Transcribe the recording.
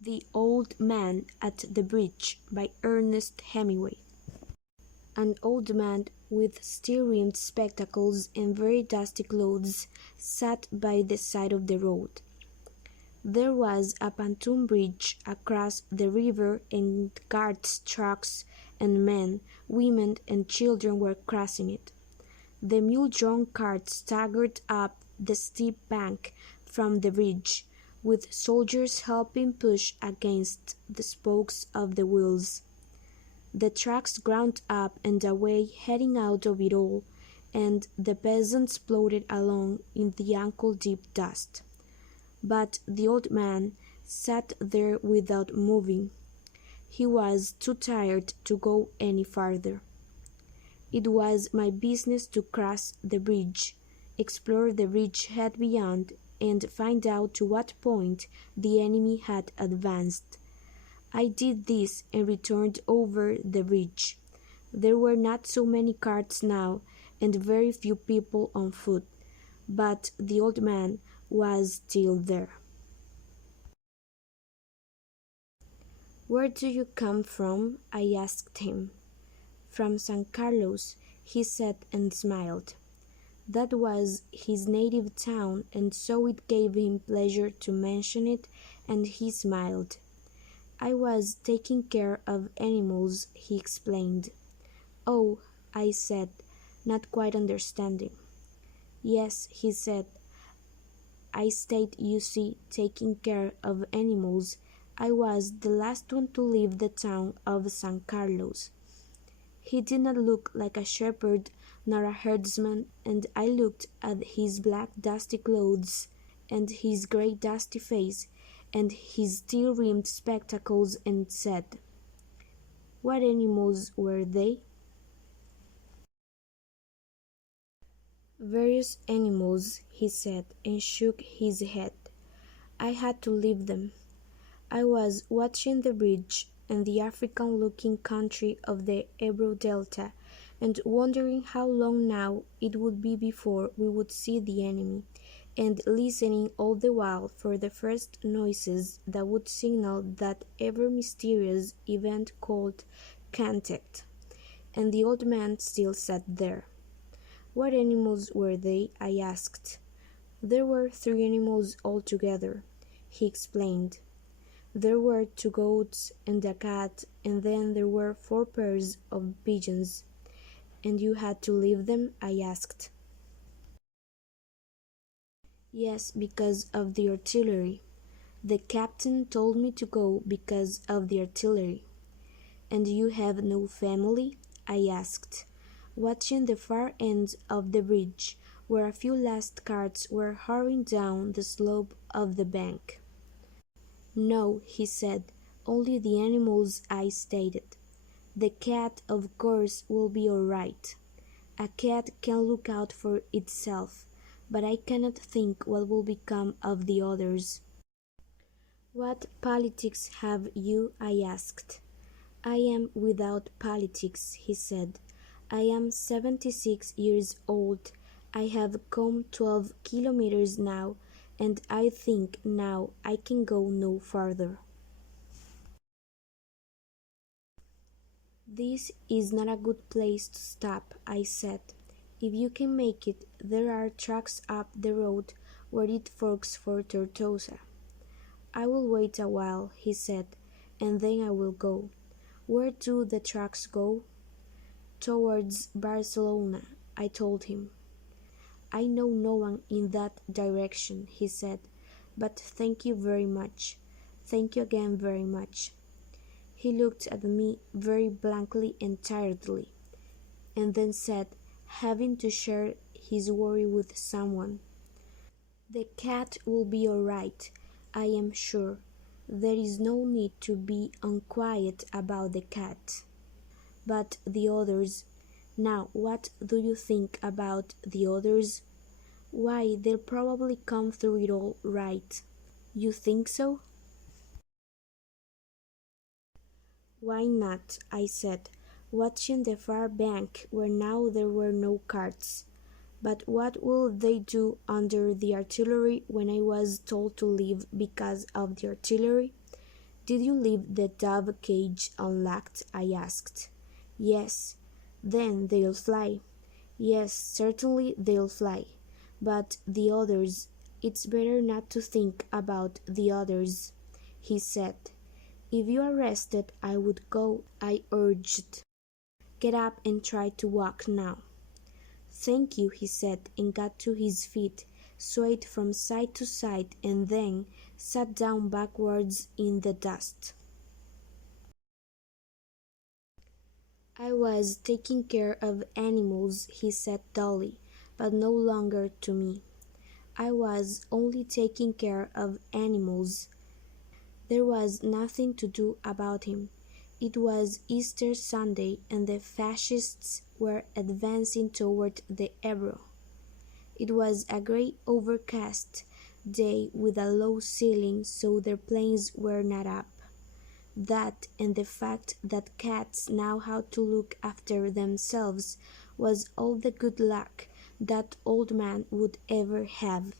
The Old Man at the Bridge by Ernest Hemingway. An old man with steel-rimmed spectacles and very dusty clothes sat by the side of the road. There was a pontoon bridge across the river, and carts, trucks, and men, women, and children were crossing it. The mule-drawn cart staggered up the steep bank from the bridge, with soldiers helping push against the spokes of the wheels. The trucks ground up and away, heading out of it all, and the peasants plodded along in the ankle-deep dust. But the old man sat there without moving. He was too tired to go any farther. It was my business to cross the bridge, explore the bridgehead beyond, and find out to what point the enemy had advanced. I did this and returned over the bridge. There were not so many carts now, and very few people on foot, but the old man was still there. "Where do you come from?" I asked him. "From San Carlos," he said and smiled. That was his native town, and so it gave him pleasure to mention it, and he smiled. "I was taking care of animals," he explained. "Oh," I said, not quite understanding. "Yes," he said, "I stayed, you see, taking care of animals. I was the last one to leave the town of San Carlos." He did not look like a shepherd nor a herdsman, and I looked at his black dusty clothes, and his grey dusty face, and his steel-rimmed spectacles, and said, "What animals were they?" "Various animals," he said, and shook his head. "I had to leave them. I was watching the bridge and the African-looking country of the Ebro Delta, and wondering how long now it would be before we would see the enemy, and listening all the while for the first noises that would signal that ever-mysterious event called contact." And the old man still sat there. "What animals were they?" I asked. "There were 3 animals altogether," he explained. "There were 2 goats and a cat, and then there were 4 pairs of pigeons." "And you had to leave them?" I asked. "Yes, because of the artillery. The captain told me to go because of the artillery." "And you have no family?" I asked, watching the far end of the bridge, where a few last carts were hurrying down the slope of the bank. "No," he said, "only the animals I stated. The cat, of course, will be all right. A cat can look out for itself, but I cannot think what will become of the others." "What politics have you?" I asked. "I am without politics," he said. "I am 76 years old. I have come 12 kilometers now, and I think now I can go no farther." "This is not a good place to stop," I said. "If you can make it, there are tracks up the road where it forks for Tortosa." "I will wait a while," he said, "and then I will go." "Where do the tracks go?" "Towards Barcelona," I told him. "I know no one in that direction," he said, "but thank you very much. Thank you again very much." He looked at me very blankly and tiredly, and then said, having to share his worry with someone, "The cat will be all right, I am sure. There is no need to be unquiet about the cat. But the others, now what do you think about the others?" "Why, they'll probably come through it all right." "You think so?" "Why not?" I said, watching the far bank where now there were no carts. "But what will they do under the artillery when I was told to leave because of the artillery?" Did you leave the dove cage unlocked? I asked. Yes. Then they'll fly. Yes, certainly they'll fly. But the others, it's better not to think about the others, he said. If you are rested, I would go, I urged. Get up and try to walk now. Thank you, he said, and got to his feet, swayed from side to side, and then sat down backwards in the dust. I was taking care of animals, he said dully, but no longer to me. I was only taking care of animals. There was nothing to do about him. It was Easter Sunday, and the fascists were advancing toward the Ebro. It was a grey overcast day with a low ceiling, so their planes were not up. That and the fact that cats know how to look after themselves was all the good luck that old man would ever have.